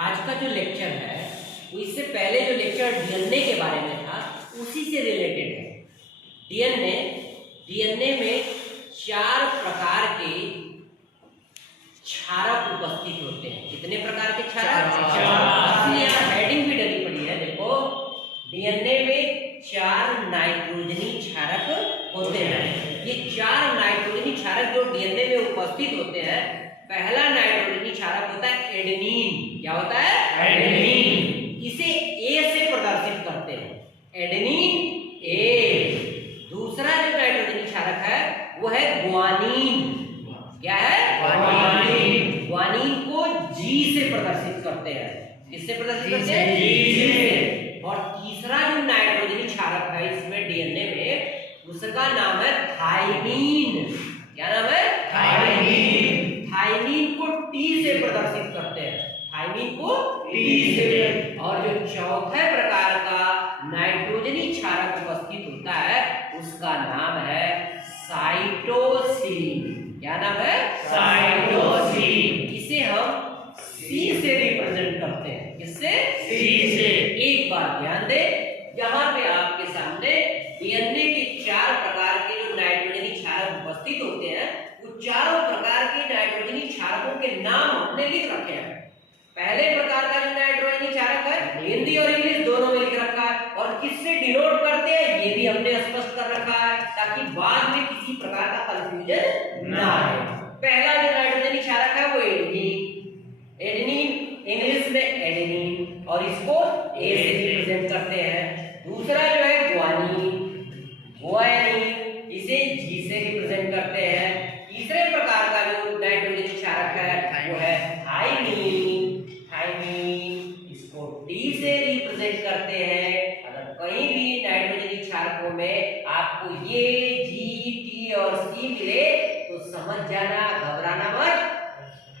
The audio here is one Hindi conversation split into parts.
आज का जो लेक्चर है वो इससे पहले जो लेक्चर डीएनए के बारे में था उसी से रिलेटेड है। डीएनए में 4 प्रकार के क्षारक उपस्थित होते हैं। कितने प्रकार के क्षारक? 4। यहाँ हेडिंग भी डली पड़ी है, देखो डीएनए में 4 नाइट्रोजनी क्षारक होते हैं। ये 4 नाइट्रोजनी क्षारक जो डीएनए में उपस्थित होते हैं, पहला नाइट्रोजनी क्षारक होता है एडेनिन। क्या होता है? एडेनिन। इसे ए से प्रदर्शित करते हैं, एडेनिन ए। दूसरा जो नाइट्रोजनी क्षारक है वो है ग्वानिन। क्या है? ग्वानिन। ग्वानिन को जी से प्रदर्शित करते हैं। किससे प्रदर्शित करते हैं? जी से। और तीसरा जो नाइट्रोजनी क्षारक है इसमें डीएनए में, उसका नाम है थाइमीन। क्या नाम है? थाइमीन। थाइमीन को टी से प्रदर्शित करते हैं, थाइमीन को टी से। और जो चौथे प्रकार का नाइट्रोजनी क्षारक उपस्थित होता है उसका नाम है साइटोसिन। क्या नाम है? साइटोसिन। इसे हम सी से रिप्रेजेंट करते हैं। किससे? सी से। एक बार ध्यान दे, यहाँ पे आपके सामने डीएनए के 4 प्रकार के जो नाइट्रोजनी क्षारक उपस्थित होते हैं, वो चारों प्रकार के नाइट्रोजनी क्षारकों के नाम हमने लिख रखे हैं। पहले प्रकार का जो नाइट्रोजनी क्षारक है हिंदी और इंग्लिश दोनों में लिख रखा है, और किससे डिनोट करते हैं ये भी हमने स्पष्ट कर रखा है, ताकि बाद में किसी प्रकार का कंफ्यूजन ना आए। पहला जो नाइट्रोजनी क्षारक है वो एडेनिन, इंग्लिश में एडेनिन, और इसको ए से रिप्रेजेंट करते हैं। दूसरा जो है ग्वानिन, इसे जी से रिप्रेजेंट करते हैं। तीसरे प्रकार का जो नाइट्रोजनी क्षारक है वो है थाइमीन, इसको टी से रिप्रेजेंट करते हैं। अगर कहीं भी नाइट्रोजनी क्षारकों में आपको ये जी, टी और सी मिले तो समझ जाना, घबराना मत,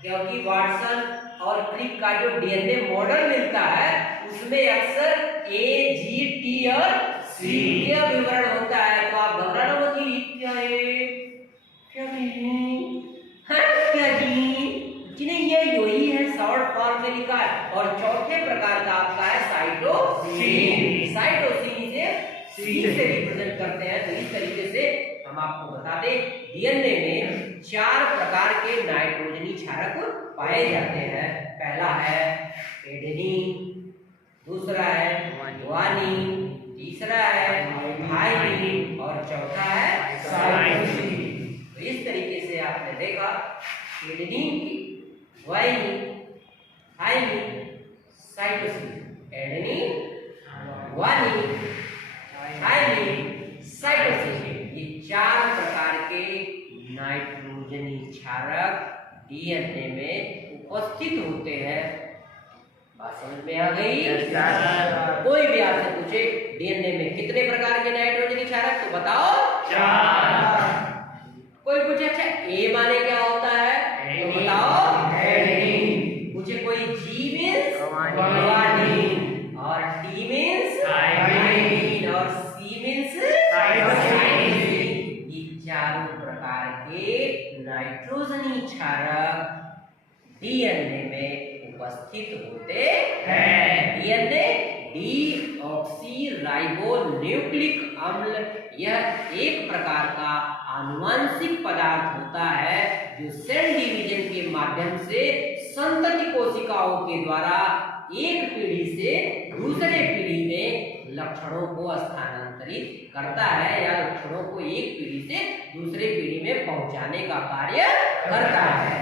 क्योंकि वाटसन और क्रिक का जो डीएनए मॉडल मिलता है उसमें अक्सर ए, जी, टी और सी का विवरण होता है। तो आप घबराना मत कि क्या है, क्या नहीं, ये यही है, शॉर्ट फॉर्म में लिखा है। और चौथे प्रकार का आपका है साइटोसिन। साइटोसिन इसे सी से रिप्रेजेंट करते हैं। तो इस तरीके से हम आपको बता दें डीएनए में 4 प्रकार के नाइट्रोजनी क्षारक पाए जाते हैं। पहला है एडेनिन, दूसरा है ग्वानिन, तीसरा है थाइमीन और चौथा है साइटोसिन। तो इस तरीके से आपने देखा एडेनिन की, guanine, thymine, cytosine, adenine, guanine, thymine, cytosine, ये 4 प्रकार के नाइट्रोजनी क्षारक डीएनए में उपस्थित होते हैं। बात समझ में आ गई? कोई भी आपसे पूछे डीएनए में कितने प्रकार के नाइट्रोजनी क्षारक, तो बताओ 4। कोई पूछे अच्छा ए माने क्या होता है, तो बताओ एडेनिन। पूछे कोई जी मींस ग्वानिन, और टी मींस थाइमीन, और सी मींस साइटोसिन। ये चारों प्रकार के नाइट्रोजनी क्षारक डीएनए में उपस्थित होते हैं। डीएनए डीऑक्सीराइबोन्यूक्लिक अम्ल यह एक प्रकार का आनुवंशिक पदार्थ होता है जो सेल डिवीजन के माध्यम से संतति कोशिकाओं के द्वारा एक पीढ़ी से दूसरे पीढ़ी में लक्षणों को स्थानांतरित करता है, या लक्षणों को एक पीढ़ी से दूसरे पीढ़ी में पहुंचाने का कार्य करता है।